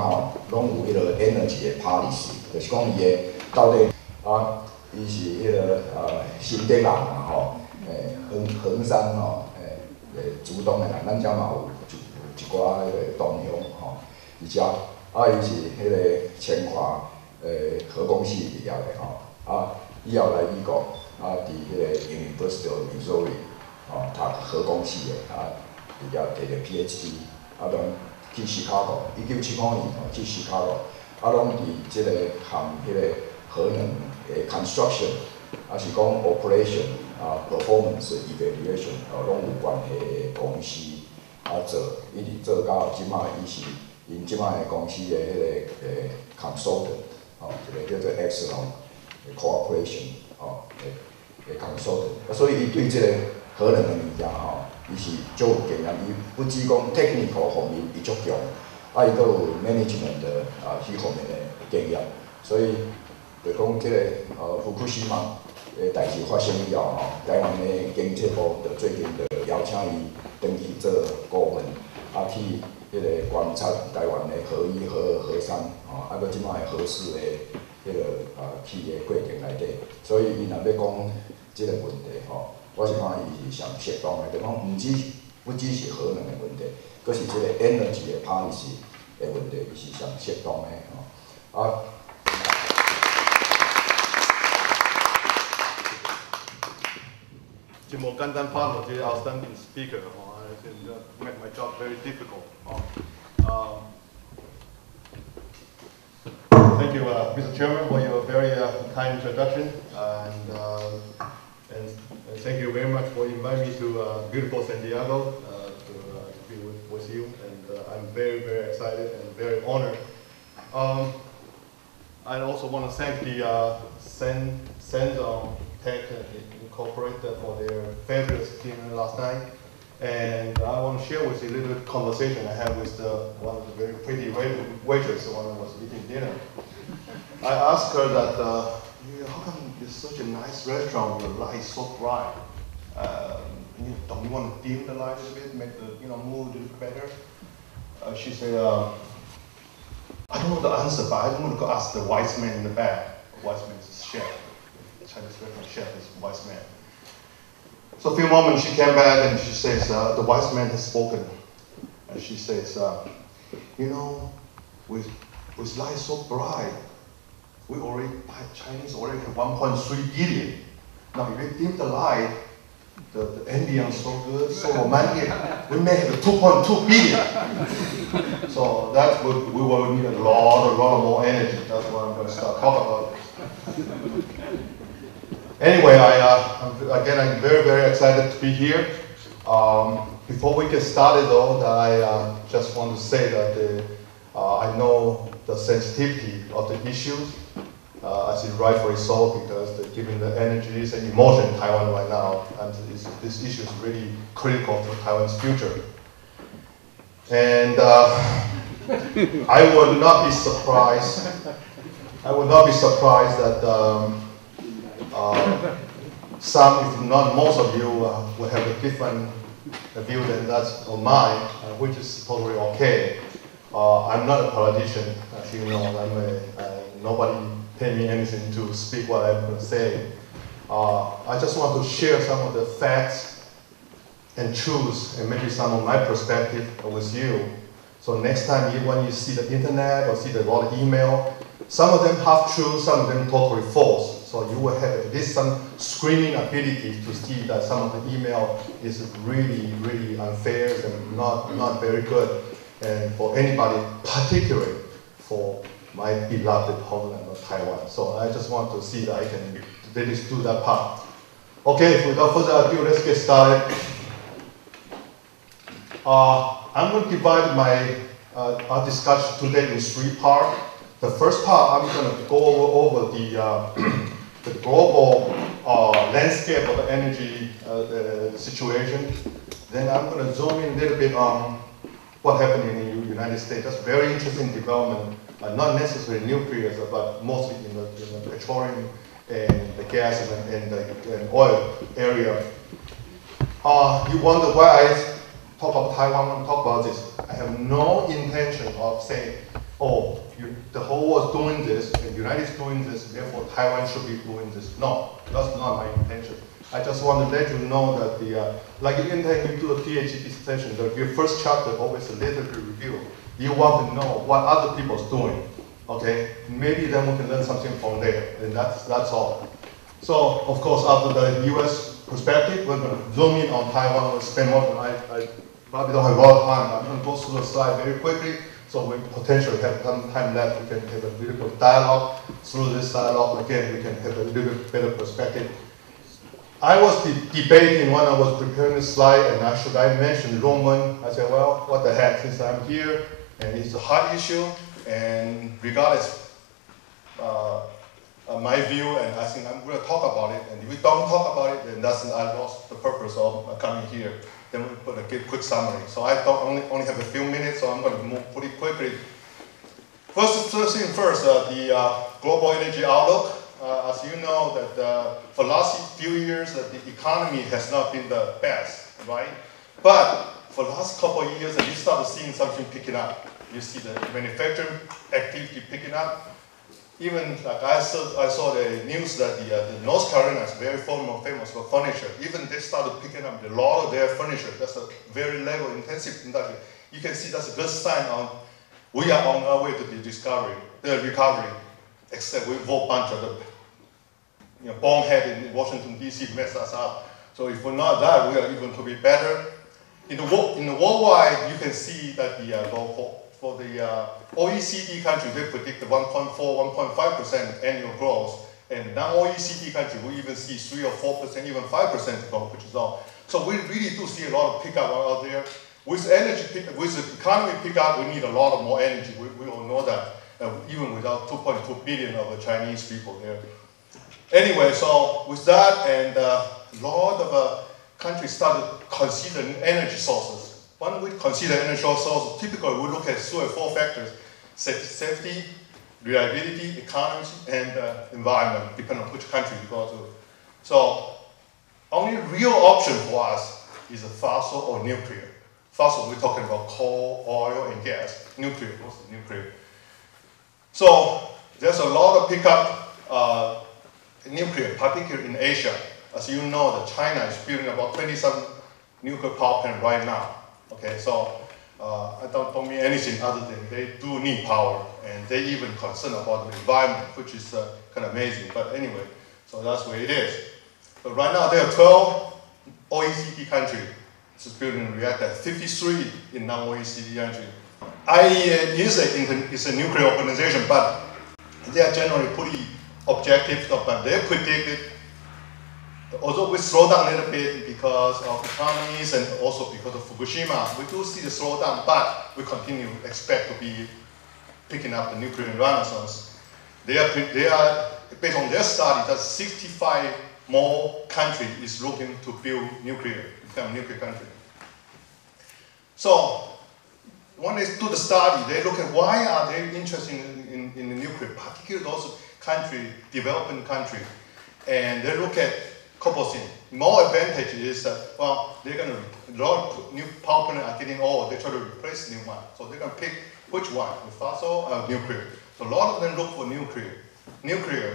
吼，拢有迄个 energy 的 policy， 就是讲伊的到底伊是迄个新德人啊吼，衡山吼，竹东的人，咱遮嘛有一寡迄个同乡吼，而且伊是迄个清华核工系毕业的吼，以后来美国伫迄个 University of Missouri 读核工系的毕业摕着 PhD， 拢去芝加哥，1975年去芝加哥，拢伫即个含迄个核能的 construction， 是讲 operation performance evaluation， 拢有关系的公司做，一直做到即摆，伊是因即摆的公司的迄个consultant， 一个叫做 Exelon Corporation 的 consultant， 所以伊对即个核能的物件伊是足有经验，伊不止讲 technical 方面伊足强，伊阁有 management 的迄方面的经验，所以就讲即个福库西玛的代志发生以后台湾的经济部就最近就邀请伊登去做顾问，去迄个观察台湾的核一、核二、核三，搁即摆核四的迄个企业过程内底，所以伊若要讲即个问题我是看伊是上适当的，就讲不只是核能的问题，阁是即个 energy 的 policy 的问题，伊是上适当的Jim Gandan Pano, the outstanding speaker, I think that made my job very difficult. Thank you, Mr. Chairman, for your very kind introduction, and thank you very much for inviting me to beautiful San Diego to be with you, and I'm very, very excited and very honored. I also want to thank the Senzong Tech Incorporated for their fabulous dinner last night, and I want to share with you a little conversation I had with one of the very pretty waitress when I was eating dinner. I asked her that, how come it's such a nice restaurant with the light so bright? Don't you want to dim the light a little bit, make the mood a little better? She said, I don't know the answer, but I want to go ask the wise man in the back. The wise man is a chef. The Chinese restaurant chef is a wise man. So a few moments she came back and she says, the wise man has spoken. And she says, with light so bright, Chinese already have 1.3 billion. Now if we dim the light, the ambience is so good, so romantic, we may have 2.2 billion. So that we will need a lot more energy. That's what I'm going to start talking about. Anyway, I'm very, very excited to be here. Before we get started though, I just want to say that I know the sensitivity of the issues. I see rightfully so, because given the energies and emotion in Taiwan right now, and this issue is really critical to Taiwan's future. And I would not be surprised. That some, if not most of you, will have a different view than that's of mine, which is totally okay. I'm not a politician, as you know. Nobody pay me anything to speak what I'm going to say. I just want to share some of the facts and truths, and maybe some of my perspective with you. So next time when you see the internet or see the lot of email, some of them half true, some of them totally false. So you will have at least some screening ability to see that some of the email is really, really unfair and not very good. And for anybody, particularly for my beloved homeland of Taiwan. So I just want to see that I can at least do that part. Okay, without further ado, let's get started. I'm going to divide our discussion today in 3 parts. The first part, I'm going to go over the global landscape of the energy situation. Then I'm going to zoom in a little bit on what happened in the United States. That's very interesting development, not necessarily nuclear, but mostly in the petroleum and the gas and oil area. You wonder why I talk about Taiwan and talk about this. I have no intention of saying, oh, the whole world is doing this, and the United States is doing this, therefore Taiwan should be doing this. No, that's not my intention. I just want to let you know that like anytime you do a PhD dissertation, your first chapter always a literature review. You want to know what other people are doing, okay? Maybe then we can learn something from there, and that's all. So, of course, after the U.S. perspective, we're going to zoom in on Taiwan. We'll spend more than I probably don't have a lot of time. I'm going to go through the slide very quickly, so we potentially have some time left. We can have a little bit of dialogue. Through this dialogue, again, we can have a little bit better perspective. I was debating when I was preparing the slide, and should I mention Roman? I said, well, what the heck, since I'm here, and it's a hot issue, and regardless, my view, and I think I'm going to talk about it, and if we don't talk about it, then I lost the purpose of coming here. Then we put a quick summary. So I only have a few minutes, so I'm going to move pretty quickly. First thing first, the global energy outlook. As you know, that for the last few years, the economy has not been the best, right? But for the last couple of years, you start seeing something picking up. You see the manufacturing activity picking up. Even like I saw the news that the North Carolina is very famous for furniture. Even they started picking up a lot of their furniture. That's a very labor-intensive industry. You can see that's a good sign on we are on our way to the recovery. Except we whole bunch of the bonehead in Washington D.C. messed us up. So if we're not that, we are even to be better. In the worldwide, you can see that for the OECD countries, they predict 1.4, 1.5% annual growth. And non-OECD countries, we even see 3 or 4%, even 5% growth, which is all. So we really do see a lot of pickup out there. With with the economy pickup, we need a lot of more energy. We all know that, even without 2.2 billion of the Chinese people there. Anyway, so with that, and a lot of countries started considering energy sources. When we consider energy sources, typically we look at 3 or 4 factors: safety, reliability, economy, and environment, depending on which country you go to. So, only real option for us is a fossil or nuclear. Fossil, we're talking about coal, oil, and gas. Nuclear, mostly nuclear. So, there's a lot of pickup in nuclear, particularly in Asia. As you know, that China is building about 27 nuclear power plants right now. Okay, so I don't mean anything other than they do need power, and they even concerned about the environment, which is kind of amazing. But anyway, so that's where it is. But right now, there are 12 OECD countries building reactors, 53 in non-OECD countries. IAEA is a nuclear organization, but they are generally pretty objective, but they predicted, although we slow down a little bit because of economies and also because of Fukushima, we do see the slowdown, but we continue to expect to be picking up the nuclear renaissance. They are based on their study, that 65 more countries is looking to build nuclear, become a nuclear country. So when they do the study, they look at why are they interested in the nuclear, particularly those countries, developing countries, and they look at a couple of things. More advantage is that, well, they're going to, a lot of new power plants are getting old, they try to replace new one. So they're going to pick which one, the fossil or nuclear. So a lot of them look for nuclear. Nuclear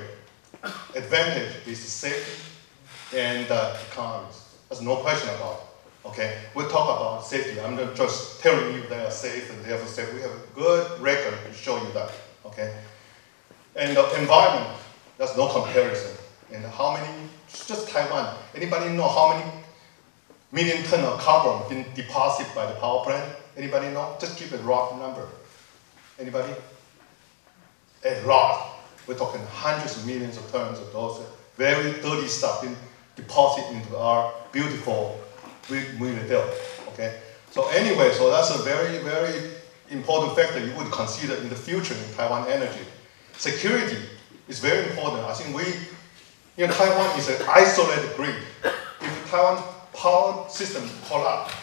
advantage is the safety and economies. There's no question about it. Okay, we'll talk about safety. I'm not just telling you they are safe and therefore safe. We have a good record to show you that. Okay, and the environment, there's no comparison. And how many? Just Taiwan. Anybody know how many million tons of carbon been deposited by the power plant? Anybody know? Just give a rough number. Anybody? A lot. We're talking hundreds of millions of tons of those very dirty stuff being deposited into our beautiful bill. Okay. So anyway, so that's a very, very important factor you would consider in the future in Taiwan energy. Security is very important. I think Taiwan is an isolated grid. If the Taiwan power system collapse,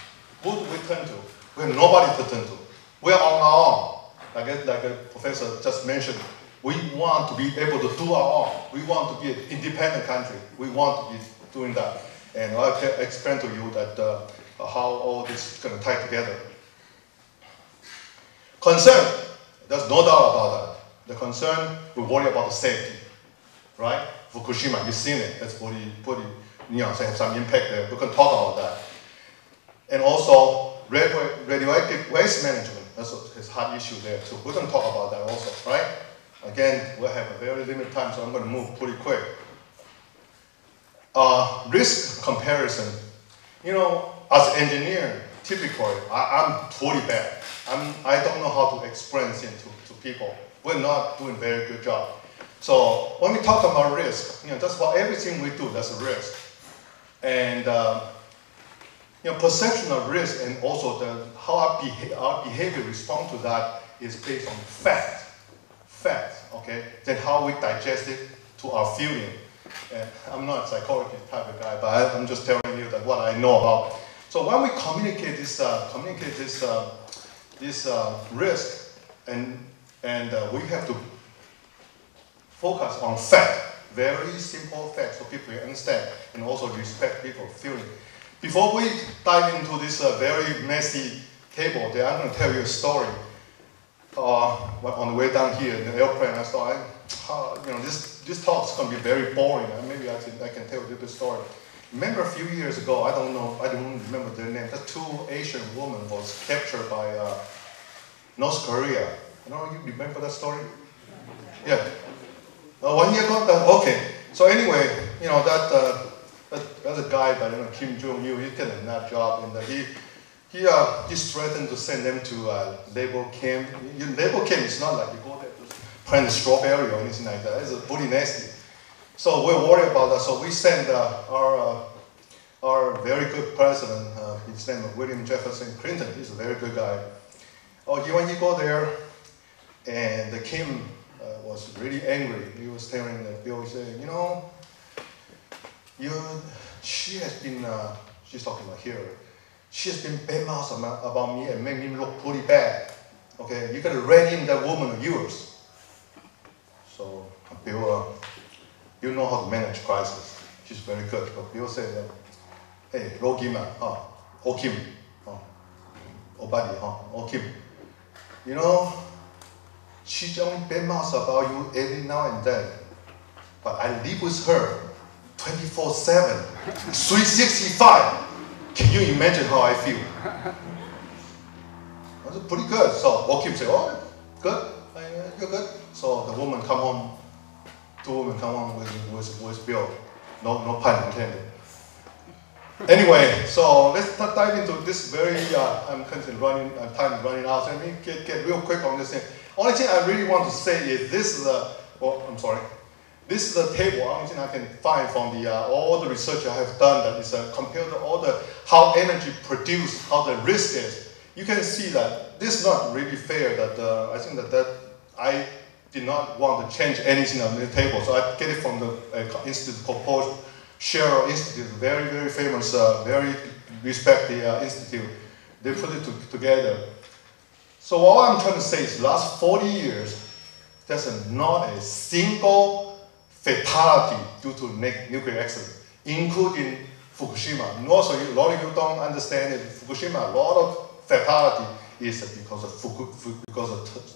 who do we turn to? We have nobody to turn to. We are on our own. Like the professor just mentioned, we want to be able to do our own. We want to be an independent country. We want to be doing that. And I'll explain to you that how all this is going to tie together. Concern. There's no doubt about that. The concern, we worry about the safety, right? Fukushima, you've seen it. That's pretty, so have some impact there. We can talk about that. And also, radioactive waste management. That's a hot issue there too. We can talk about that also, right? Again, we have a very limited time, so I'm going to move pretty quick. Risk comparison. As an engineer, typically, I'm totally bad. I don't know how to explain things to people. We're not doing a very good job. So when we talk about risk, just about everything we do, that's a risk. And perception of risk and also how our behavior responds to that is based on fact, okay? Then how we digest it to our feeling. And I'm not a psychologist type of guy, but I'm just telling you that what I know about. So when we communicate this risk, and we have to focus on fact, very simple facts so people understand, and also respect people's feeling. Before we dive into this very messy table, I'm going to tell you a story. On the way down here in the airplane, I thought, this talk is going to be very boring. Maybe I can tell you this story. Remember a few years ago, I don't remember their name. The two Asian women was captured by North Korea. You remember that story? Yeah. 1 year ago? Okay. So anyway, there's a guy by the name of Kim Jong-il. He did a nut job, and he threatened to send them to labor camp. Labor camp is not like you go there to plant a strawberry or anything like that. It's pretty nasty. So we're worried about that. So we sent our very good president, his name is William Jefferson Clinton. He's a very good guy. When he go there, and the Kim was really angry. He was telling the Bill, he said, she has been, she's talking about Hillary. She has been bad-mouthed about me and made me look pretty bad. Okay, you gotta rein in that woman of yours. So Bill, you know how to manage crisis. She's very good. But Bill said, hey, Ro Kim, O Kim, O buddy, O Kim. She's only bad-mouthed about you every now and then. But I live with her 24/7, 365. Can you imagine how I feel? That's pretty good. So Kim said, good, you're good. So the woman come home, two women come home with Bill. No pun intended. Anyway, so let's dive into this very, I'm running out. So let me get real quick on this thing. Only thing I really want to say is this is this is the table. Only thing I can find from all the research I have done that is compared to all how energy produced, how the risk is. You can see that this is not really fair. That I think that I did not want to change anything on the table. So I get it from the institute called Sherrill Institute, very, very famous, very respected institute. They put it together. So all I'm trying to say is last 40 years, there's not a single fatality due to nuclear accident, including Fukushima. And also, a lot of you don't understand it. Fukushima, a lot of fatality is because of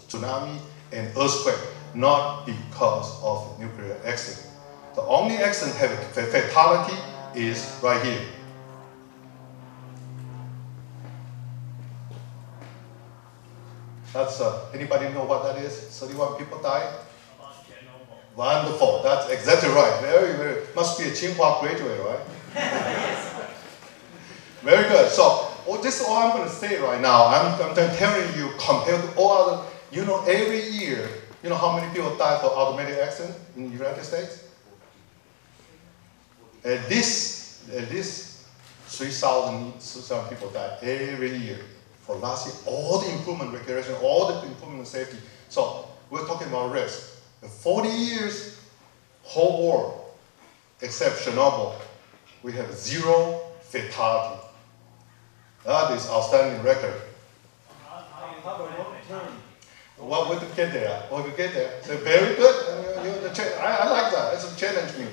tsunami and earthquake, not because of nuclear accident. The only accident having fatality is right here. That's, anybody know what that is? 31 people died? Wonderful, that's exactly right. Very, very, must be a Tsinghua graduate, right? Very good. So, this is all I'm going to say right now. I'm telling you, compared to all other, every year, how many people die for automatic accident in the United States? At least 3,000 people die every year. For last year, all the improvement regulation, all the improvement in safety. So we're talking about risk. In 40 years, whole world, except Chernobyl, we have 0 fatality. That is outstanding record. Well, we'll get there. We'll get there. So very good. I like that. It's a challenge me.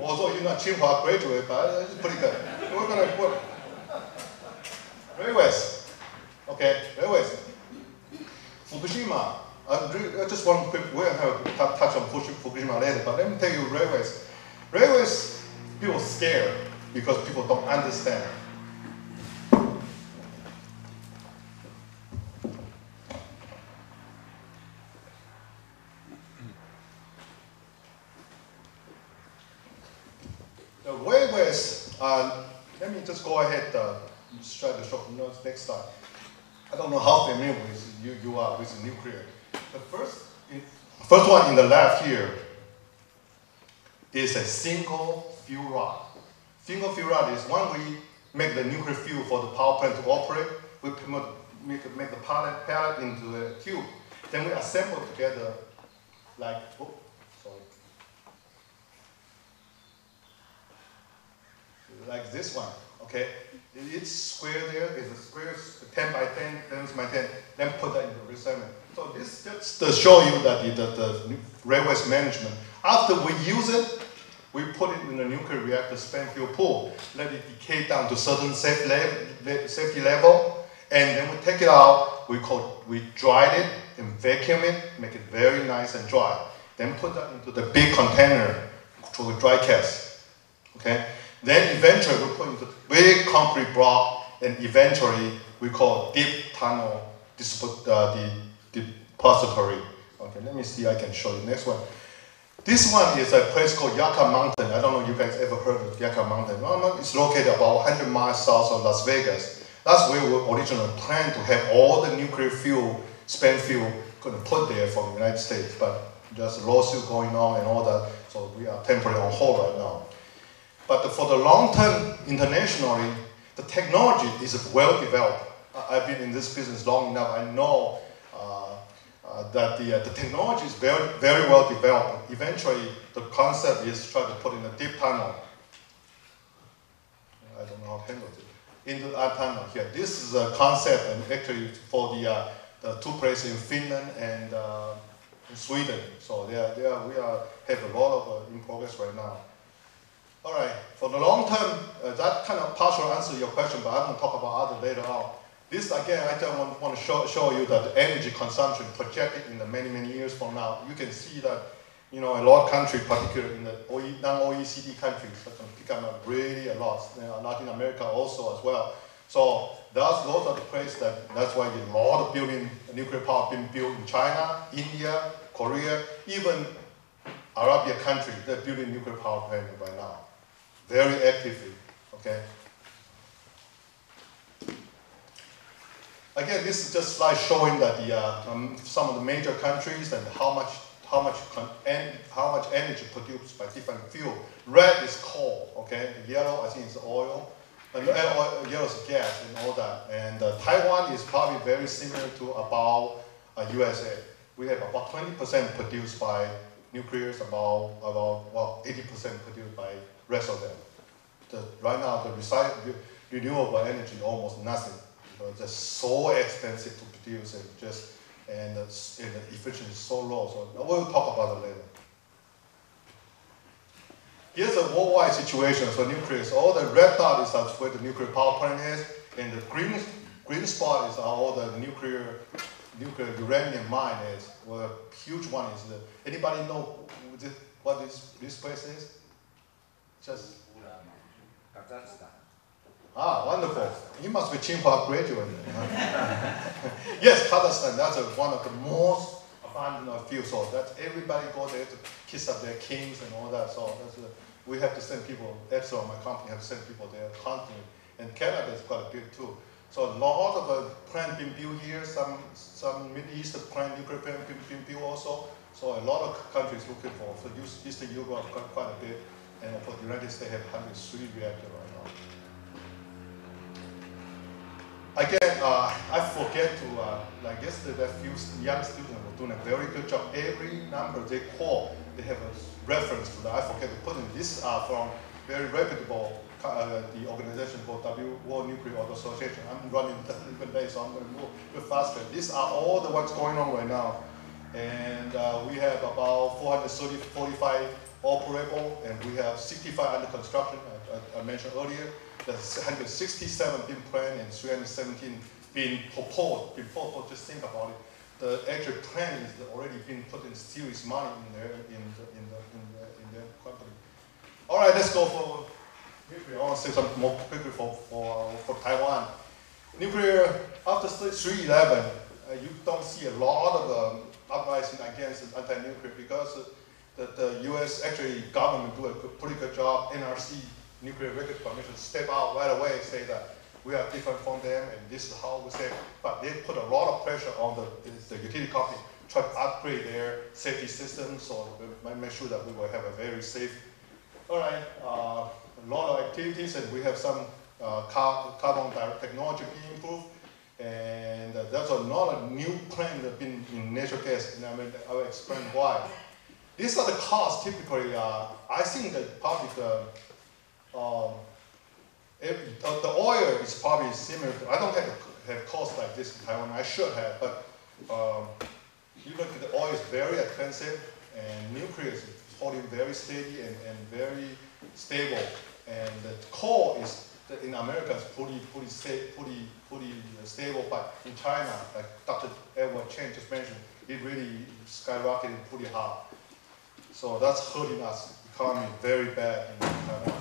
Although you're not Tsinghua graduate, but it's pretty good. We're going to work. Very well. Okay, anyways, Fukushima, I just want to quick, we'll have touch on Fukushima later, but let me tell you railways. Railways, people are scared because people don't understand. The railways, let me just go ahead, try to show next slide. I don't know how familiar with you are with nuclear. The first one in the left here is a single fuel rod. Single fuel rod is when we make the nuclear fuel for the power plant to operate. We make the pellet into a tube. Then we assemble together like, like this one, okay? It's square there, there's a square 10 by 10, 10 by 10, then put that into recycling. So this just to show you that the railways management, after we use it, we put it in a nuclear reactor spent fuel pool, let it decay down to certain safety level, and then we take it out, we dry it and vacuum it, make it very nice and dry. Then put that into the big container to the dry cask, okay? Then eventually we put into big concrete block, and eventually we call deep tunnel depository. Okay, let me see, I can show you. Next one. This one is a place called Yucca Mountain. I don't know if you guys ever heard of Yucca Mountain. It's located about 100 miles south of Las Vegas. That's where we originally planned to have all the nuclear fuel, spent fuel, put there from the United States. But there's a lawsuit going on and all that, so we are temporarily on hold right now. But for the long term, internationally, the technology is well developed. I've been in this business long enough. I know that the technology is very, very well developed. Eventually, the concept is try to put in a deep tunnel. I don't know how to handle it. Into a tunnel here. This is a concept, and actually for the two places in Finland and in Sweden. So we have a lot of in progress right now. All right, for the long term, that kind of partially answers your question, but I'm going to talk about other later on. This, again, I just want to show you that the energy consumption projected in the many, many years from now. You can see that, you know, a lot of countries, particularly in the non-OECD countries, are going to pick up really a lot. Latin America also as well. So those are the places that's why a lot of nuclear power being built in China, India, Korea, even Arabia countries, they're building nuclear power plants right now. Very actively, okay? Again, this is just a slide showing that some of the major countries and how much energy produced by different fuel. Red is coal, okay? Yellow, I think, is oil. And yellow is gas and all that. And Taiwan is probably very similar to about USA. We have about 20% produced by nuclear, about 80% produced by rest of them. Right now, the renewable energy is almost nothing. It's just so expensive to produce and the efficiency is so low. So we'll talk about it later. Here's a worldwide situation for nuclear. All the red dot is where the nuclear power plant is, and the green spot is all the nuclear uranium mine is. Well, a huge one is anybody know what this place is? Just Kazakhstan. Ah, wonderful. You must be Tsinghua graduate. Yes, Kazakhstan, that's one of the most abundant fields. So that everybody go there to kiss up their kings and all that. So we have to send people, Exxon, my company, have to send people there constantly. And Canada is quite a big too. So a lot of plants being built here, some Middle Eastern nuclear plant being built also. So a lot of countries looking for Eastern Europe quite a bit. And for the United States, have 103 reactors right now. Again, I forget to, like yesterday, a few young students were doing a very good job. Every number they call, they have a reference to that. I forget to put in. This from very reputable, the organization called World Nuclear Association. I'm running a little bit late, so I'm going to move a bit faster. These are all the what's going on right now. And we have about 45 operable, and we have 65 under construction, I mentioned earlier. There's 167 being planned and 317 being proposed. Just think about it. the actual plan is already been put in serious money in there in their company. All right, let's go for nuclear. I want to say something more quickly for Taiwan. Nuclear after 3/11, you don't see a lot of uprising against anti-nuclear because the U.S. actually government do a pretty good job. NRC, Nuclear Regulatory Commission, step out right away, say that we are different from them, and this is how we say. But they put a lot of pressure on the utility company, try to upgrade their safety systems, so we make sure that we will have a very safe. All right, a lot of activities, and we have some carbon direct technology being improved, and there's a lot of new plants that have been in natural gas, and I will explain why. These are the costs typically. I think that probably the oil is probably similar to, I don't have costs like this in Taiwan, I should have, but you look at the oil is very expensive, and nuclear is holding very steady and very stable, and the coal is, in America, is pretty stable, but in China, like Dr. Edward Chen just mentioned, it really skyrocketed pretty high. So that's hurting us economy very bad in Taiwan.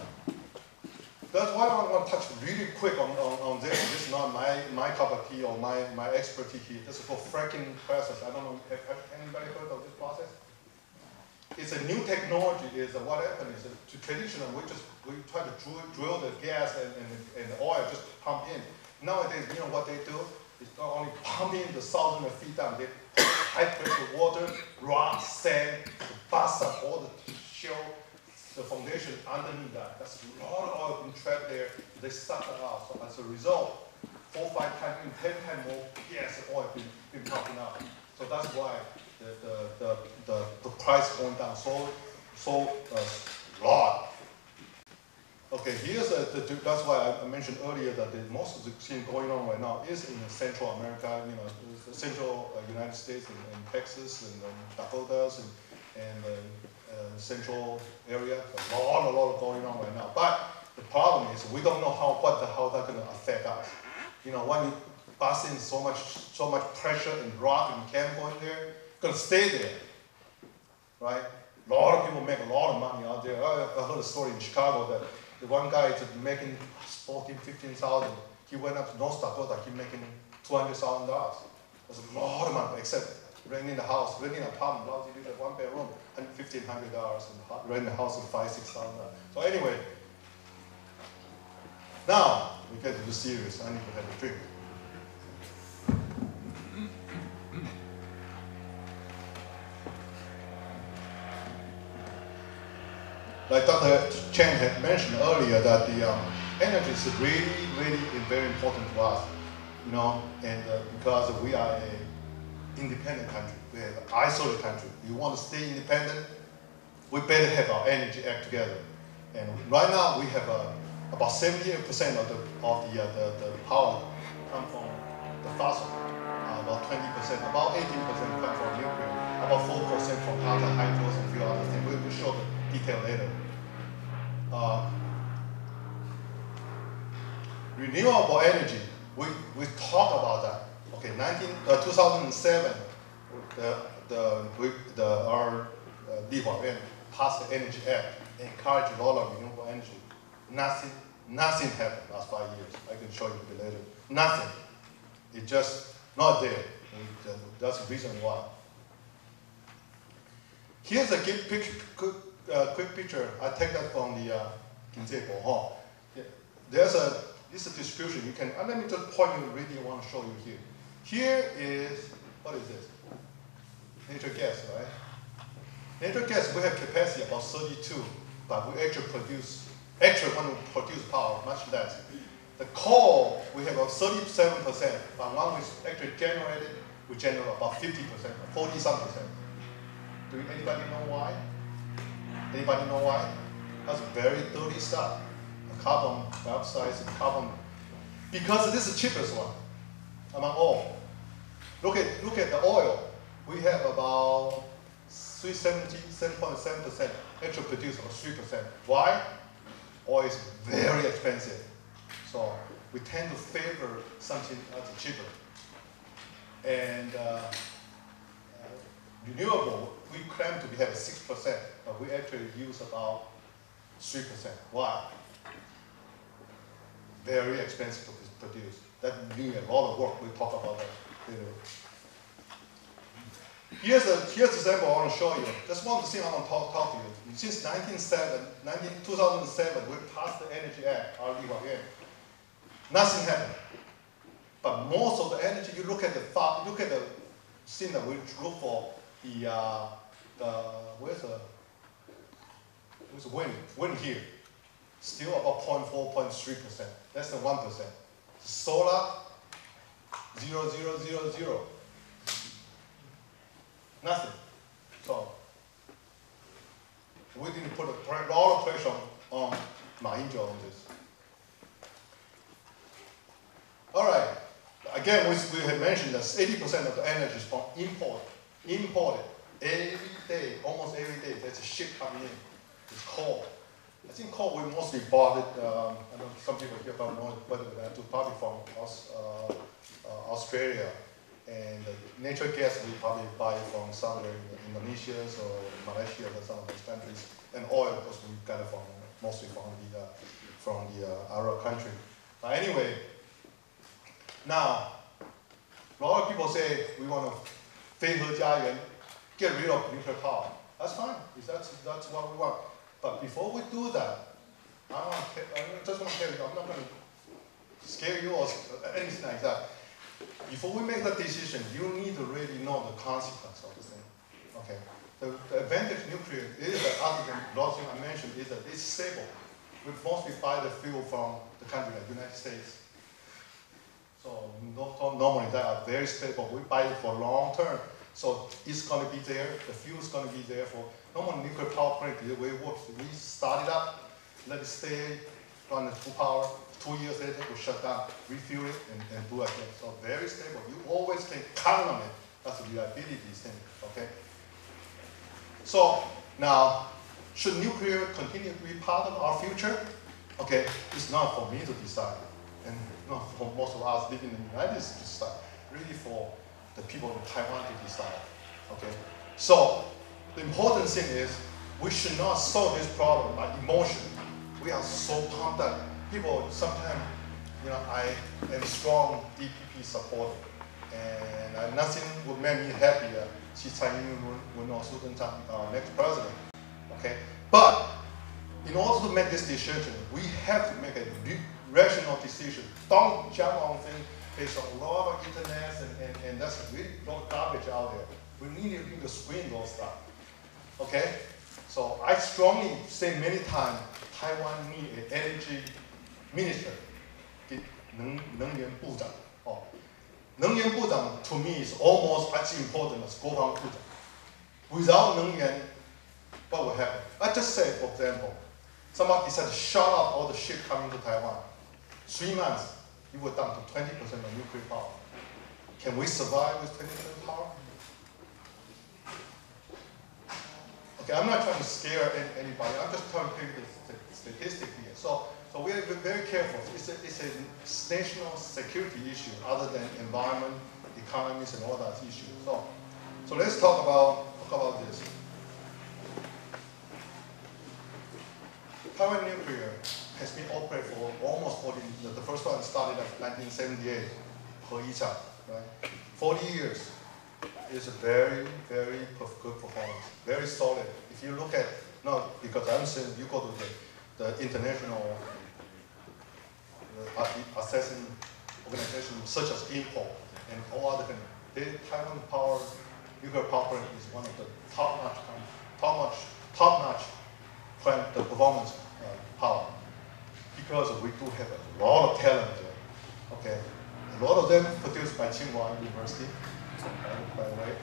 That's why I want to touch really quick on this. This is not my cup of tea or my expertise here. This is for fracking process. I don't know, have anybody heard of this process? It's a new technology. Is what happens is traditionally we try to drill the gas and the oil just pump in. Nowadays, you know what they do? It's not only pumping the thousands of feet down. They put high pressure water, rock, sand, to bust up all the shell. The foundation underneath that. That's a lot of oil being trapped there. They suck it out. So as a result, 4 or 5 times, even 10 times more gas and oil been pumping out. So that's why the price going down so lot. Okay, here's that's why I mentioned earlier that most of the thing going on right now is in Central America, you know, the central United States and Texas and Dakotas and central area. A lot going on right now. But the problem is we don't know how that's going to affect us. You know, when you pass in so much pressure and rock and chemical in there, it's going to stay there, right? A lot of people make a lot of money out there. I heard a story in Chicago that the one guy is making 14,000, 15,000. He went up to North Dakota. He making $200,000. That's a lot of money, except renting the house, renting an apartment, lousy little 1 bedroom, $1,500, and renting the house of $5,000, $6,000. So anyway, now we get to the serious. I need to have a drink. Like Dr. Chen had mentioned earlier, that the energy is really very important to us, you know, and because we are an independent country, we are an isolated country. We want to stay independent, we better have our energy act together. And right now we have about 78% of the power come from the fossil, about 20%, about 18% come from nuclear, about 4% from other hydros and a few other things. We'll show the detail later. Renewable energy, we talk about that. Okay, 2007, our Li Huayuan passed the Energy Act, encouraged a lot of renewable energy. Nothing happened last 5 years. I can show you a bit later. Nothing. It's just not there. That's the reason why. Here's a quick picture. I take that from the Ginzei Bohong. This is a distribution. You can, let me just point you really want to show you here. Here is, what is this? Natural gas, right? Natural gas, we have capacity about 32, but we actually when we produce power, much less. The coal, we have about 37%, but when we actually generate it, we generate about 50%, 40-some%. Do anybody know why? Anybody know why? That's very dirty stuff. The carbon dioxide and carbon, because this is the cheapest one among all. Look at the oil. We have about 7.7% actually produce about 3%. Why? Oil is very expensive. So we tend to favor something that's cheaper. And renewable, we claim to have 6%, but we actually use about 3%. Why? Very expensive to produce. That needs a lot of work. We'll talk about that later. Here's the sample I want to show you. Just one thing I want to talk to you. Since 2007, we passed the Energy Act, nothing happened. But most of the energy, you look at the thing that we look for where's the wind here? Still about 0.4, 0.3%. Less than 1%. Solar, 0, 0, 0, 0. Nothing. So we didn't put a lot of pressure on Ma Ying-jeou on this. All right. Again, we had mentioned that 80% of the energy is from imported every day, almost every day. There's a ship coming in. It's coal. I think coal we mostly bought it. I know some people here don't know whether that to probably from Australia, and natural gas we probably buy it from somewhere in Indonesia or Malaysia or some of those countries, and oil because we got it from mostly from the Arab country. But anyway. Now, a lot of people say we want to 非核家园, get rid of nuclear power. That's fine, if that's what we want. But before we do that, I just want to tell you, I'm not going to scare you or anything like that. Before we make that decision, you need to really know the consequence of the thing. Okay. The advantage of nuclear is that, other than the last thing I mentioned, is that it's stable. We mostly buy the fuel from the country like the United States. So normally they are very stable. We buy it for long term. So it's going to be there. The fuel is going to be there for normal nuclear power plant. The way it works, we start it up, let it stay, run the full power. 2 years later, we shut down, refuel it, and do again. So very stable. You always can count on it. That's a reliability thing. Okay. So now, should nuclear continue to be part of our future? Okay, it's not for me to decide. And not for most of us living in the United States to decide, really for the people in Taiwan to decide. Okay, so the important thing is we should not solve this problem by emotion. We are so pumped up. People sometimes, I am strong DPP supporter, and nothing would make me happier. Tsai Ing-wen will also be our next president. Okay, but in order to make this decision, we have to make a rational decision. Don't jump on things based on a lot of internet and that's really a lot of garbage out there. We need to screen those stuff. Okay? So I strongly say many times, Taiwan needs an energy minister, 能源部长. Oh. 能源部长 to me is almost as important as 国防部长. Without 能源, what will happen? I just say, for example, somebody decided to shut off all the ship coming to Taiwan. 3 months, you were down to 20% of nuclear power. Can we survive with 20% power? Okay, I'm not trying to scare anybody. I'm just trying to give the statistic here. So we have to be very careful. It's a national security issue other than environment, economies, and all that issues. So let's talk about this. Taiwan nuclear has been operated for almost 40 years. The first one started in 1978, Heyichang, right? 40 years. It's a very, very good performance, very solid. If you look at, not because I'm saying you go to the international assessing organizations such as INPO and all other things, Taiwan nuclear power plant is one of the top-notch plant, the performance power, because we do have a lot of talent there. Okay, a lot of them produced by Tsinghua University, by the way.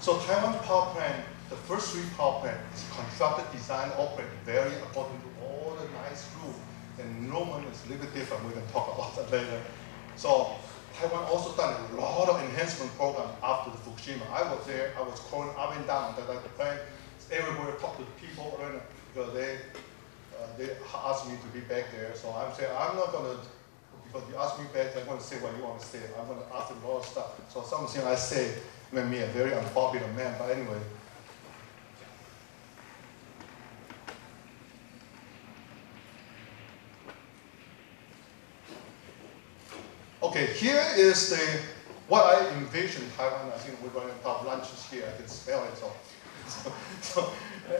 So Taiwan power plant, the first 3 power plant is constructed, designed, operated very according to all the nice rules. And Roman is a little bit different. We can talk about that later. So Taiwan also done a lot of enhancement program after the Fukushima. I was there. I was crawling up and down the plant everywhere, talk to the people, because they asked me to be back there. So I'm saying I'm not gonna, because you asked me back, I'm gonna say what you want to say. I'm gonna ask them a lot of stuff. So something I say, made me a very unpopular man, but anyway. Okay, here is what I envision Taiwan. I think we're going to have lunches here. I can smell it. So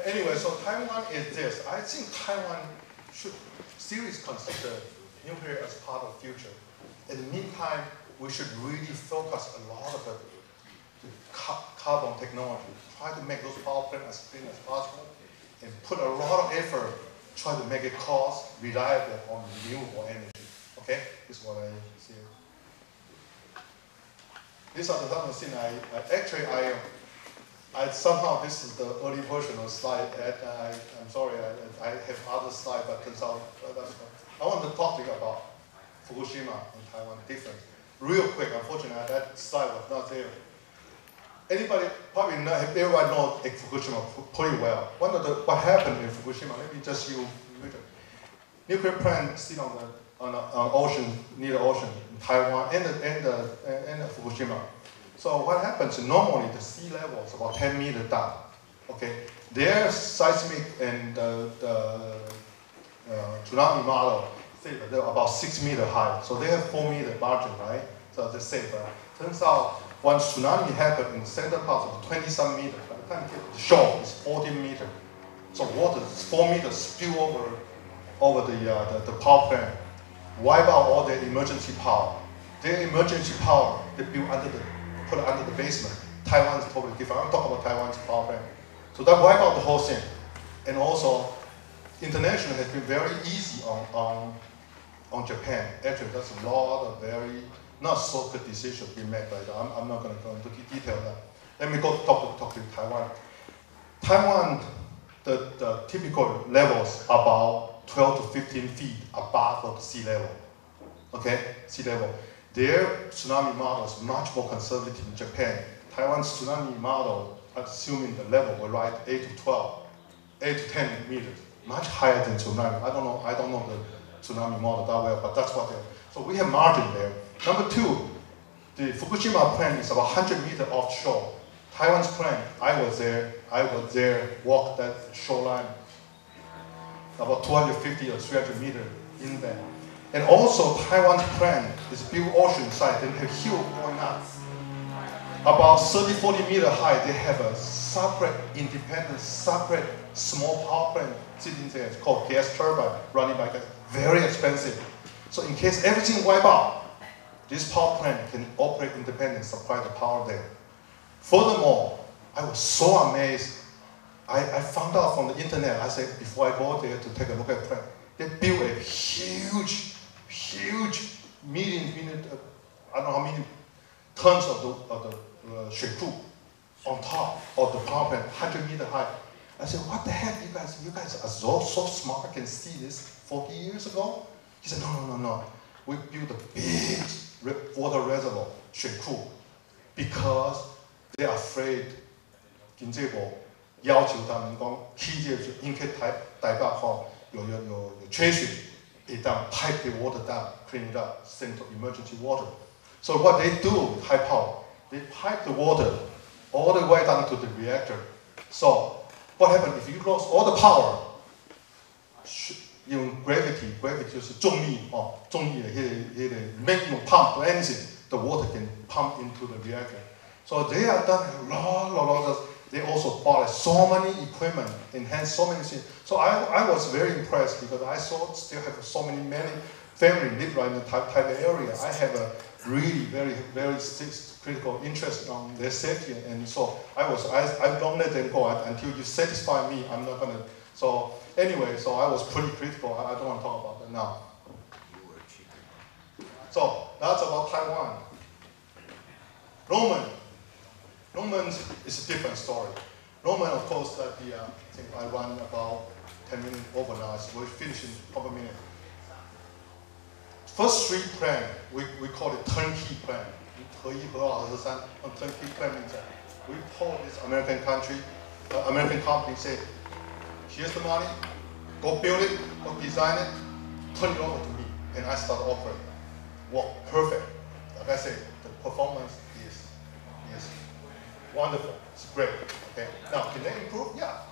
anyway, so Taiwan is this. I think Taiwan should seriously consider nuclear as part of the future. In the meantime, we should really focus a lot of the carbon technology. Try to make those power plants as clean as possible, and put a lot of effort try to make it cost reliable on renewable energy. Okay, this is what I see. These are the type of things I somehow, this is the early version of the slide. I'm sorry, I have other slides, but turns out I want to talk to you about Fukushima in Taiwan, different. Real quick, unfortunately, that slide was not there. Anybody probably know, everyone knows Fukushima pretty well. What happened in Fukushima? Let me just use nuclear plant sit on the ocean, near the ocean in Taiwan and Fukushima. So what happens? Normally the sea level is about 10 meters down. Okay, their seismic and the tsunami model say that they're about 6 meters high. So they have 4 meter margin, right? So they say, but turns out when tsunami happened in the center part of 20-some meters, by the time you get to the shore, it's 14 meters. So water is 4 meters spill over the power plant, wipe out all their emergency power. Their emergency power they put under the basement. Taiwan is totally different. I'm talking about Taiwan's power plant. So that wipe out the whole thing. And also, international has been very easy on Japan. Actually, that's a lot of very not so good decisions being made by them. I'm not going to go into detail now. Let me go talk to Taiwan. Taiwan, the typical levels about 12 to 15 feet above the sea level. Okay, sea level. Their tsunami model is much more conservative in Japan. Taiwan's tsunami model, assuming the level will rise 8 to 10 meters, much higher than tsunami. I don't know the tsunami model that well, but that's what they're. So we have margin there. Number two, the Fukushima plant is about 100 meters offshore. Taiwan's plant, I was there, walked that shoreline, about 250 or 300 meters inland. And also, Taiwan's plant is built oceanside, they have hill going up. About 30, 40 meters high, they have a separate, independent, separate small power plant sitting there. It's called gas turbine, running by gas, very expensive. So in case everything wipe out, this power plant can operate independently, supply the power there. Furthermore, I was so amazed. I found out from the internet, I said, before I go there to take a look at the plant, they built a huge I don't know how many tons of the shuiku on top of the power plant, 100 meters high. I said, what the heck, you guys are so smart, can see this 40 years ago? He said, no. We built a big water reservoir, shuiku, because they are afraid, 经济部要求他们讲，企业应该台北吼有缺水，一旦 pipe the water down, clean it up, send to emergency water. So what they do, high power, they pipe the water all the way down to the reactor. So what happens if you lose all the power? 用 gravity 就是重力哦，重力的make you pump anything, the water can pump into the reactor. So they have done a lot of. They also bought so many equipment, enhanced so many things. So I was very impressed because I still have so many family live right in the Taipei area. I have a really very critical interest on their safety, and so I don't let them go until you satisfy me. I'm not gonna. So anyway, so I was pretty critical. I don't want to talk about that now. So that's about Taiwan. Roman is a different story. Roman, of course, I think I run about 10 minutes over now. So we'll finish in a couple of minutes. First three plan, we call it turnkey plan. Turnkey plan means that we call this American company, say, here's the money, go build it, go design it, turn it over to me, and I start operating. Work perfect. Like I say, the performance is wonderful, it's great. Okay. Now, can they improve? Yeah.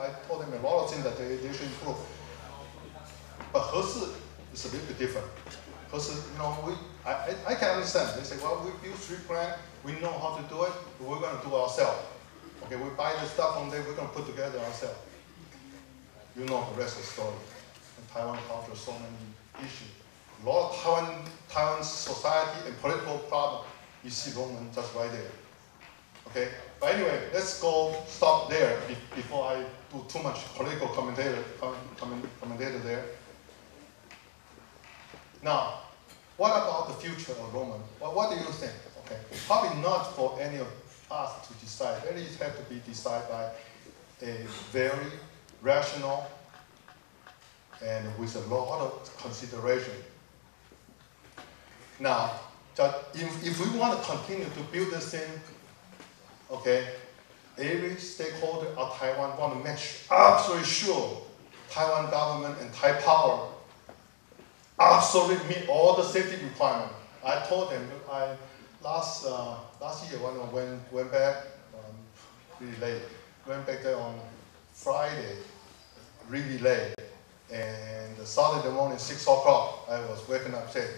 I told them a lot of things that they should improve. But Hesi is a little bit different. Hesi, I can understand. They say, well, we build street plan, we know how to do it, but we're going to do it ourselves. Okay, we buy the stuff from there, we're going to put together ourselves. You know the rest of the story. In Taiwan culture, so many issues. A lot of Taiwan society and political problem, you see Roman just right there. Okay, but anyway, let's stop there before I do too much political commentator there. Now, what about the future of Roman? What do you think? Okay, probably not for any of us to decide. It has to be decided by a very rational and with a lot of consideration. Now, if we want to continue to build this thing, okay, every stakeholder of Taiwan want to make absolutely sure Taiwan government and Thai power absolutely meet all the safety requirements. I told them last year when I went back really late, went back there on Friday really late, and Saturday morning 6 o'clock I was waking up saying,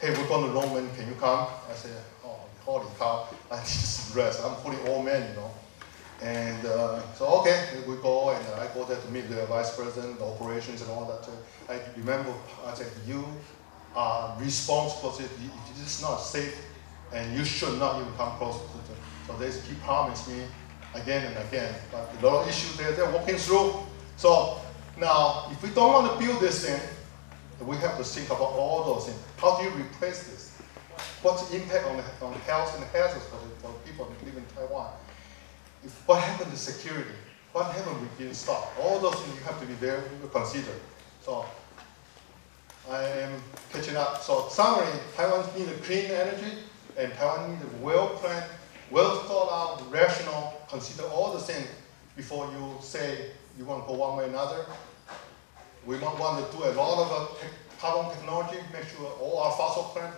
hey, we're going to Roman, can you come? I said, oh, holy cow, I need some rest. I'm fully old man, And so, okay, we go, and I go there to meet the vice president, the operations and all that. I remember, I said, you are responsible. If it is not safe, and you should not even come close to it. So they keep promising me again and again. But a lot of issues they're working through. So now, if we don't want to build this thing, we have to think about all those things. How do you replace this? What's the impact on health and hazards for people who live in Taiwan? What happened to security? What happened with being stopped? All those things you have to be very considered. So I am catching up. So summary, Taiwan needs clean energy, and Taiwan needs well-planned, well-thought-out, rational, consider all the things before you say you want to go one way or another. We want to do a lot of carbon technology, make sure all our fossil plant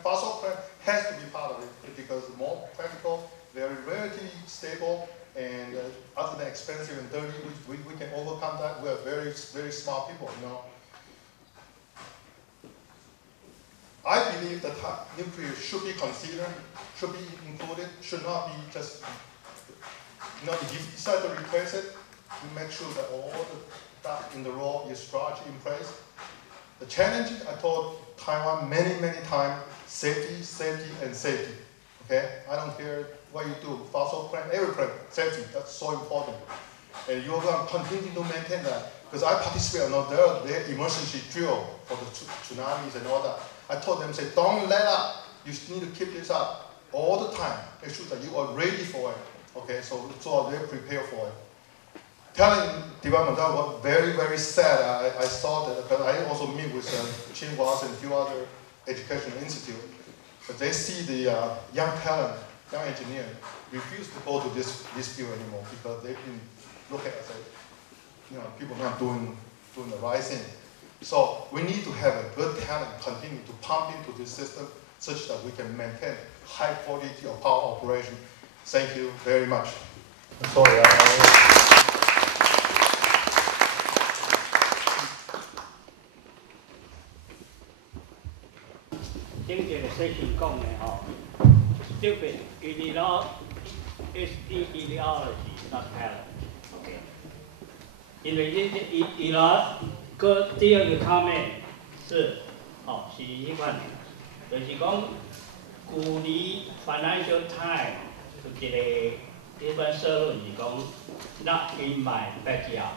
has to be part of it because it's more practical, very relatively stable, and other than expensive and dirty, we can overcome that. We are very, very smart people, I believe that nuclear should be considered, should be included, should not be just, if you decide to replace it, you make sure that all the stuff in the road is structured in place. The challenge, I told Taiwan many, many times, safety, safety, and safety. Okay? I don't care what you do, fossil plant, every plant, safety, that's so important. And you're going to continue to maintain that. Because I participate in their emergency drill for the tsunamis and all that. I told them, say, don't let up. You need to keep this up all the time. Make sure that you are ready for it. Okay, so they're prepared for it. Telling development, that was very, very sad. I saw that, but I also meet with Tsinghua and a few other educational institutes. But they see the young talent, young engineer, refuse to go to this field anymore because they've been looking at it, people not doing the right thing. So we need to have a good talent continue to pump into this system such that we can maintain high quality of power operation. Thank you very much. I'm sorry.顶一个session 讲的stupid ideology not talent. Okay. 因为个第二个 comment 是是款，就是讲旧年 Financial Times 有一本社论是讲 Not in my backyard.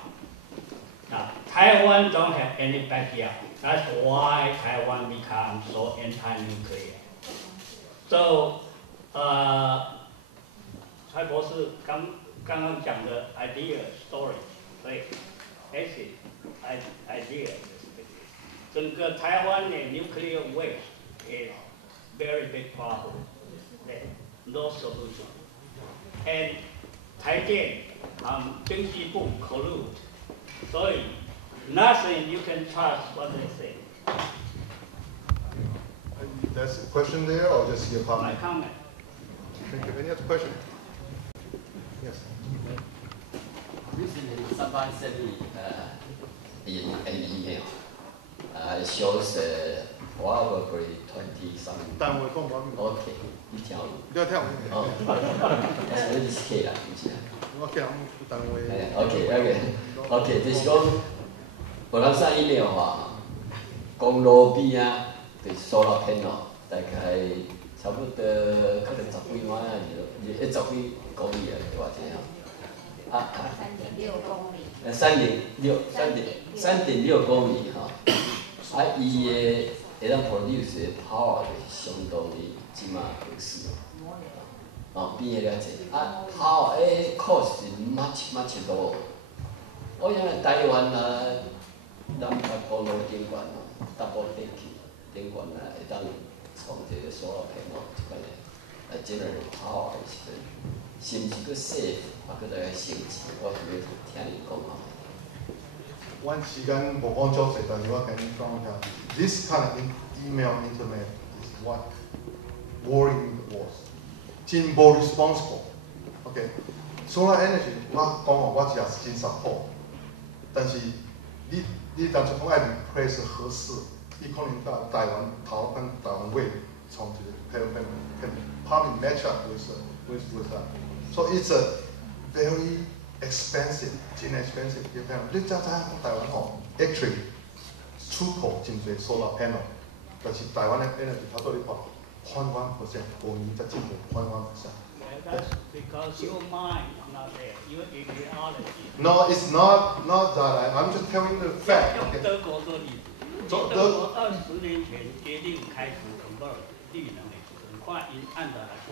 Now Taiwan don't have any backyard. That's why Taiwan becomes so anti-nuclear. So, 蔡博士刚刚讲的 idea storage， 所以 acid idea， 整个台湾的 nuclear waste is very big problem. No solution. And 台电经济部 collude， 所以 nothing you can trust what they say. That's a question there, or just your comment? My comment. Thank you. Any other question? Recently, someone sent me an email. Shows probably 20-something.单位讲我 OK，一条路。不要跳。哦，那是 K 啦，唔是啦。我叫单位。OK，就是讲，无人送 email 话，公路边啊，就是 solar panel， 大概差不多可能10几万啊，10几公里啊，偌济啊。3.6公里。3.6公里哈。伊个会当 produce 的 power 是相当于即马合适。变个了济。power cost much lower。我因为台湾啊，咱甲公路顶悬double电管会当从这个 solar panel 即款的generate power 的时阵，是毋是佫 safe， 搁再来升级？我想要听你讲下。阮时间无讲足济，但是我跟你讲下 ，this kind of email internet is what worrying was， 真无 responsible。OK，solar energy 我讲我也是真 support， 但是你当初讲爱 replace 核适，你可能到台湾头跟台湾位从这个 can probably match up with that， so it's a very expensive， 真 expensive 嘅 panel。你知影台湾吼 ，actually 出口真侪 solar panel， 但是台湾嘅 energy 差不多你看1%，五年才进步1%。That's because your mind is not there. Your ideology. No, it's not that. I'm just telling the fact. 用德国做例子，德国20年前决定开始 convert 绿能的时阵，看因按照来做，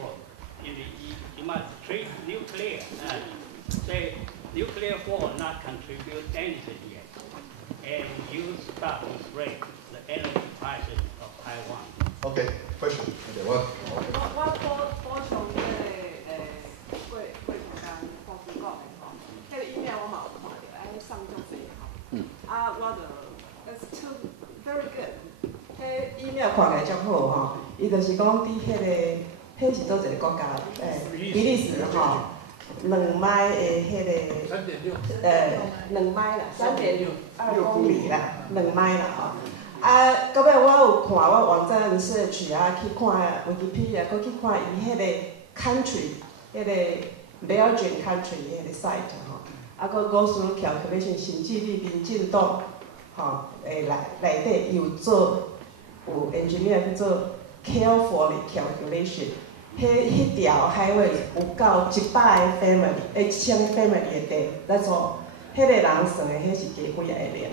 因为伊嘛 trade nuclear， 所以 nuclear will not contribute anything yet, and you start to raise the energy prices of Taiwan. Okay, question. 我补充这个贵同工公司讲的吼，迄个 email 我嘛有看到，上足济吼，我就 it's too very good。迄 email 看起来足好吼，伊就是讲伫迄个，迄是倒一个国家？比利时吼，2迈的迄个，2迈啦，3.2公里啦，2迈啦吼。到尾我有看我网站 search 去看 Wikipedia， 搁去看伊迄个 country， 迄个 Belgian country 迄个 site 吼，搁go through calculation， 甚至你民进党吼内底有做有 engineer 去做 carefully calculation， 迄条highway 有够100个 family，1000 family 的地，那做迄个人算的，迄是加几个年。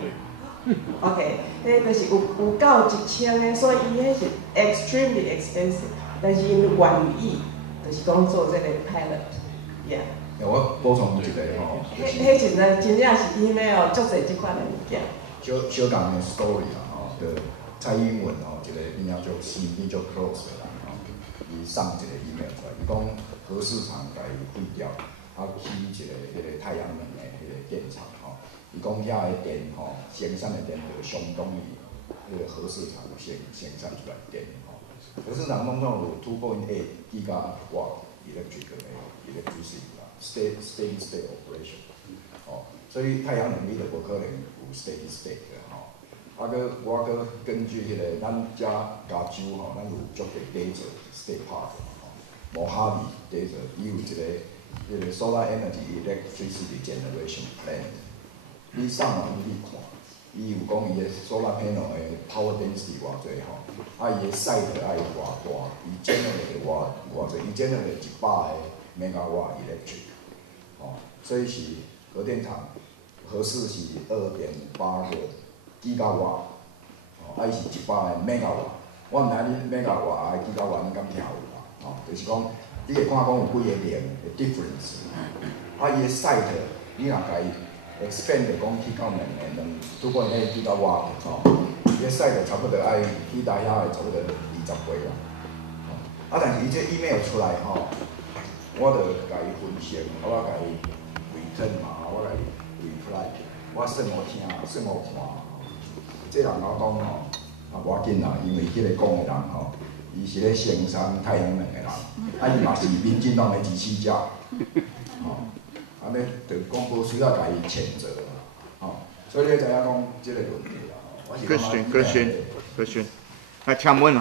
OK， 迄就是有够1000个，所以伊迄是 extremely expensive， 但是因愿意，就是讲做这个 pilot，yeah。我补充一个吼，迄真正是 email 足侪即款的物件。小讲的 story 啦吼，就蔡英文吼，一个边仔足身边足 close 的人吼，伊送一个 email 出来，伊讲核市场甲伊废掉，起一个迄个太阳能的迄个电厂吼。伊讲遐个电吼，生产的电就相当于迄个核市场生产出来的电吼。核市场拢有2.8 gigawatt electricity 啦 ，steady state operation。哦，所以太阳能你就无可能有 steady state 的吼。我搁根据迄个咱遮加州吼，咱有足个 desert state park 吼，摩哈比 desert， 伊有一个迄个 solar energy electricity generation plant。你上网去看，伊有讲伊个 solar panel 的 power density 偌济吼，伊个 site 爱偌大，伊 generate 偌济，伊 generate 100个 megawatt electric， 吼，所以是核电厂核适是2.8个 gigawatt， 吼，伊是100个 megawatt， 我毋知你 megawatt 的 gigawatt 你敢听有无？吼，就是讲你会看讲有几个零的 difference， 伊个 site 你若家己expand 就讲去到2.8 gigawatt 吼，伊个 site 差不多爱去大遐的差不多20倍啦。但是伊这 email 出来吼，我就甲伊分析，我甲伊 return 嘛，我甲伊 reply， 我算互听，算互看。这人我讲吼，无要紧啦，因为迄个讲的人吼，伊是咧生产太阳能的人，伊嘛是民进党的支持者。安尼就讲无需要甲伊谴责嘛，所以你知影讲即个问题啦。Question，那请问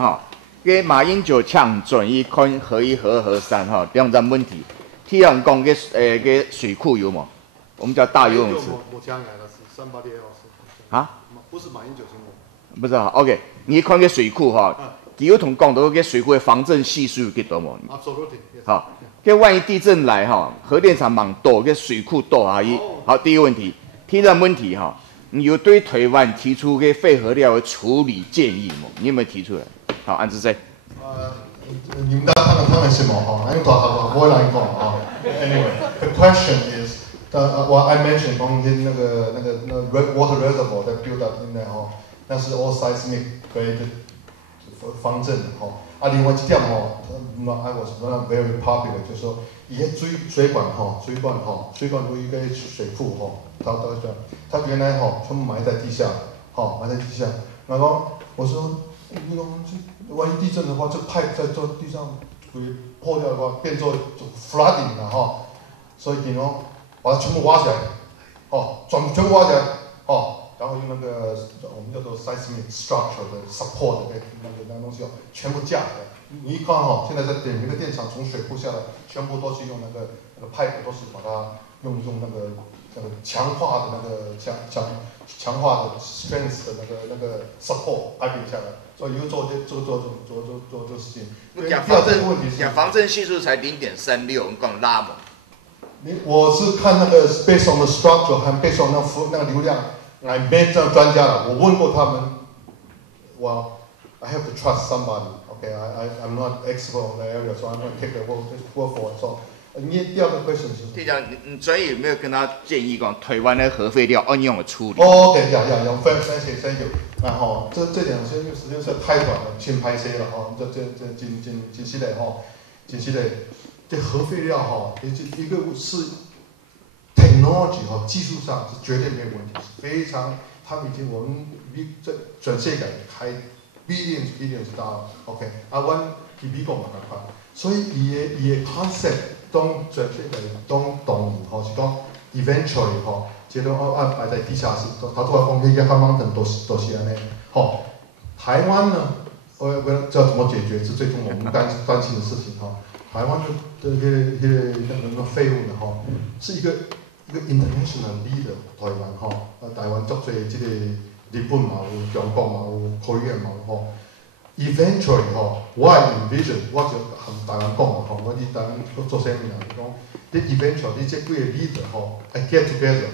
个马英九呛准一看合一合二合三两站问题，听人讲个水库有冇？我们叫大游泳池。我讲来了是388老师。啊？不是马英九新闻。不是OK， 你看个水库伊有同讲到个水库的防震系数有几多冇？ Absolutely。好，个万一地震来核电厂忙多，个水库多好，第一个问题，听人问题你有对台湾提出个废核料的处理建议吗？你有没有提出来？好，安志在。你们他们什么因为我来讲Anyway, the question is, what I mentioned 讲那个 water reservoir that built up in there 那是 all seismic created 防震另外一点I was not very popular， 就是说，伊个水管为一个水库它原来全部埋在地下，埋在地下。然后我说，你讲万一地震的话，这派在地上会破掉的话，变作flooding 了所以把它全部挖起来，全部挖起来，然后用那个我们叫做 seismic structure 的 support 的那个东西全部架起来。你一看现在在每个电厂从水库下来，全部都是用那个 pipe， 都是把它用那个强化的那个强化的 strength 的那个 support piping 下来，所以又做这事情。讲防震系数才0.36，你讲拉吗？我是看那个 based on the structure 和 based on 那个流量，我没这专家了，我问过他们，I have to trust somebody。Okay, I'm not expert on the area, so I'm going to take the word for it. So, 第二个 question 是什么？队长，你专业有没有跟他建议讲台湾的核废料按用的处理？OK， thank you。然后这点因为时间是太短了，先拍摄了这真实的这核废料一个是 technology 技术上是绝对没有问题，是非常他们已经我们在全世界开。billions dollar，OK， 阮去美国嘛共款，所以伊个 concept 当全世界当同意是讲 eventually 即种摆在地下室，他都讲迄个汉蒙顿都是安尼，台湾呢，要怎么解决是最终我们担心的事情台湾的那个废物呢是一个 international leader 台湾台湾足多即个。日本嘛有，中国嘛有，科研嘛有Eventually 我envision， 我就和台湾讲我伫台湾做啥物啊？讲你 eventually 你这几个 leader I get together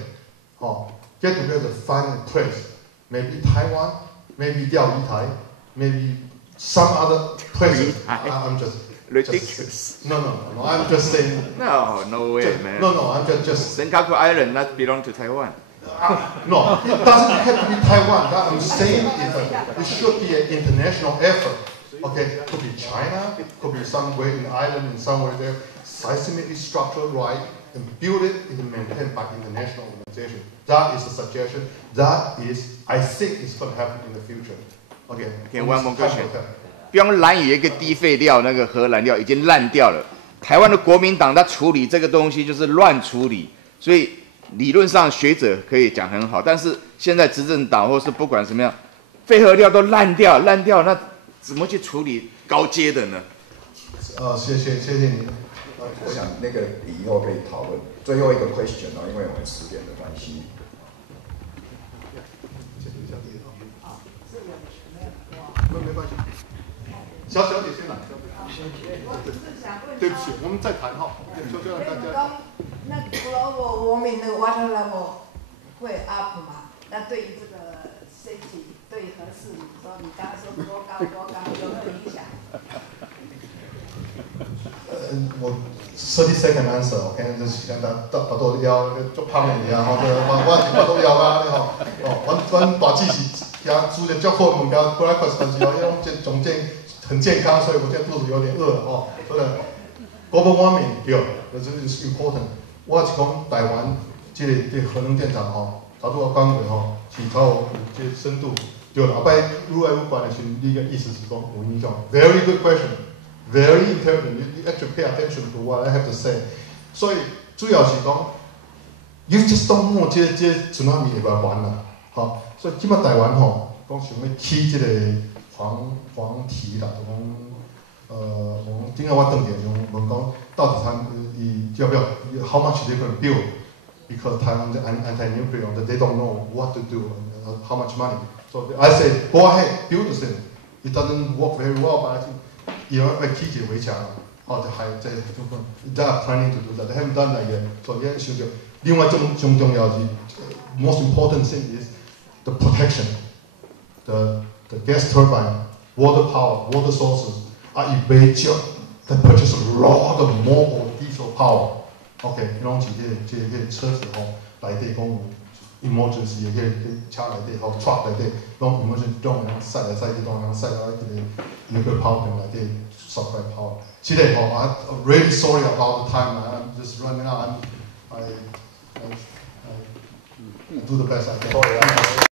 find a place maybe Taiwan maybe 钓鱼台 maybe some other places I'm just ridiculous. No, I'm just saying. No way, man. No, I'm just. Senkaku Island not belong to Taiwan. No, it doesn't have to be Taiwan. That I'm saying it should be an international effort. Okay, it could be China, it could be somewhere in the island and somewhere there, seismically structured right, and build it and maintained by international organization. That is the suggestion. That is, I think it's going to happen in the future. Okay, one more question. 比方兰屿一个低废料，那个核燃料已经烂掉了。台湾的国民党他处理这个东西就是乱处理，所以理论上学者可以讲很好，但是现在执政党或是不管什么样，废核料都烂掉，那怎么去处理高阶的呢？谢谢你。我想那个以后可以讨论。最后一个 question 因为我们时间的关系。没关系。小姐先来。对不起，我们再谈哈，就让大家。那 global warming 那个 water level 会 up 嘛？那对于这个 safety 对核事，你说你刚刚说多高有没有影响？我30 second answer，OK， 就是现在把都要做胖的呀，或者我都要啦，你好，阮大姊是也煮的足好物件 breakfast， 但是因为总健很健康，所以我现在肚子有点饿了所以 global warming 对，这是 important。我是讲台湾这个核能电厂差不多讲过是超有这深度。对了，后摆愈来愈悬的时候，你个意思是讲有影响。Very good question, very important. You actually pay attention to what I have to say. 所以主要是讲 ，you just don't know 这 tsunami 会来还啦，吼，所以即摆台湾吼，讲想要起即个防堤啦，就讲顶下我转去问讲，到底他伊要不要 how much they gonna build？ Because Taiwan is anti-nuclear, they don't know what to do and how much money. So I say, go ahead, build the thing. It doesn't work very well, but I think you know, like TJ Weiqiang or the high, they are planning to do that. They haven't done that yet. So yeah, 另外重要是 most important thing is the protection, the gas turbine, water power, water sources are effective. They purchase a lot of more diesel power. OK， 拢是这车子吼，内底讲有 emergency 的车内底吼 truck 内底，拢 emergency 拢能塞来塞去，拢能塞到那个 power plant 内底 supply power。这个吼 ，I'm really sorry about the time. I'm just running out. I do the best I can.